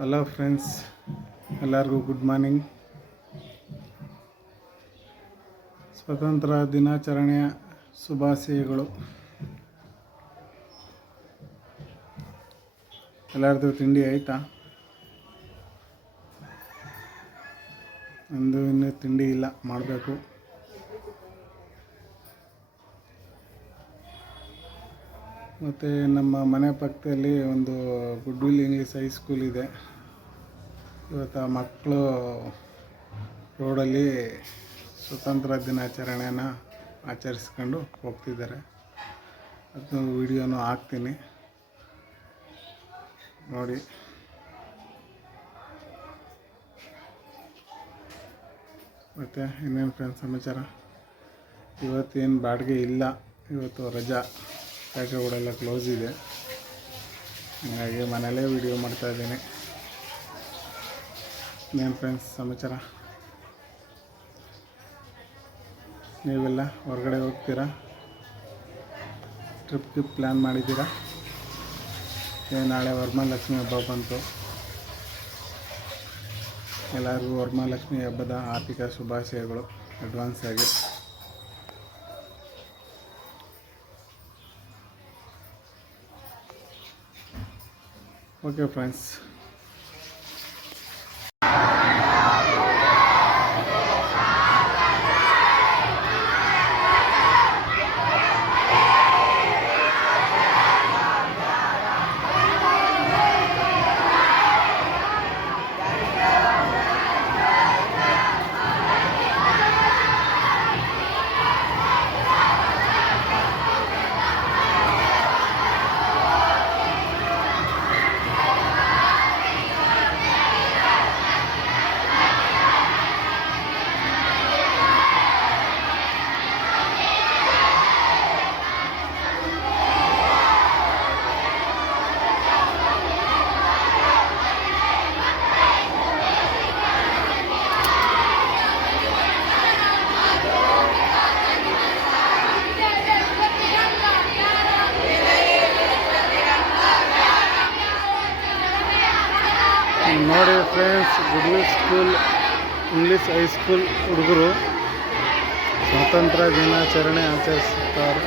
Hello friends, ಎಲ್ಲರಿಗೂ good morning. ಸ್ವತಂತ್ರ ದಿನಾಚರಣೆಯ ಶುಭಾಶಯಗಳು. ಎಲ್ಲರದು ತಿಂಡಿ ಆಯಿತಾ? ನಂದು ಇನ್ನೂ ತಿಂಡಿ ಇಲ್ಲ, ಮಾಡಬೇಕು. ಮತ್ತು ನಮ್ಮ ಮನೆ ಪಕ್ಕದಲ್ಲಿ ಒಂದು ಗುಡ್ವಿಲ್ ಇಂಗ್ಲೀಷ್ ಹೈಸ್ಕೂಲ್ ಇದೆ. ಇವತ್ತು ಆ ಮಕ್ಕಳು ರೋಡಲ್ಲಿ ಸ್ವತಂತ್ರ ದಿನಾಚರಣೆಯನ್ನು ಆಚರಿಸ್ಕೊಂಡು ಹೋಗ್ತಿದ್ದಾರೆ. ಅದು ವಿಡಿಯೋನು ಹಾಕ್ತೀನಿ, ನೋಡಿ. ಮತ್ತು ಇನ್ನೇನು ಫ್ರೆಂಡ್ಸ್ ಸಮಾಚಾರ? ಇವತ್ತೇನು ಬಾಡಿಗೆ ಇಲ್ಲ, ಇವತ್ತು ರಜಾ. ಫ್ಯಾಕ್ಟ್ರಿಗಳೆಲ್ಲ ಕ್ಲೋಸ್ ಇದೆ, ಹಾಗಾಗಿ ಮನೆಯಲ್ಲೇ ವಿಡಿಯೋ ಮಾಡ್ತಾಯಿದ್ದೀನಿ. ಇನ್ನೇನು ಫ್ರೆಂಡ್ಸ್ ಸಮಾಚಾರ? ನೀವೆಲ್ಲ ಹೊರಗಡೆ ಹೋಗ್ತೀರಾ? ಟ್ರಿಪ್ಗೆ ಪ್ಲ್ಯಾನ್ ಮಾಡಿದ್ದೀರಾ? ನಾಳೆ ವರಮಹಾಲಕ್ಷ್ಮಿ ಹಬ್ಬ ಬಂತು. ಎಲ್ಲರಿಗೂ ವರಮಹಾಲಕ್ಷ್ಮಿ ಹಬ್ಬದ ಆರ್ಥಿಕ ಶುಭಾಶಯಗಳು ಅಡ್ವಾನ್ಸ್ ಆಗಿ. ಓಕೆ ಫ್ರೆಂಡ್ಸ್, ನೋಡಿ friends, goodwill school English high school ಹುಡುಗರು ಸ್ವಾತಂತ್ರ್ಯ ದಿನಾಚರಣೆ ಆಚರಿಸುತ್ತಾರೆ.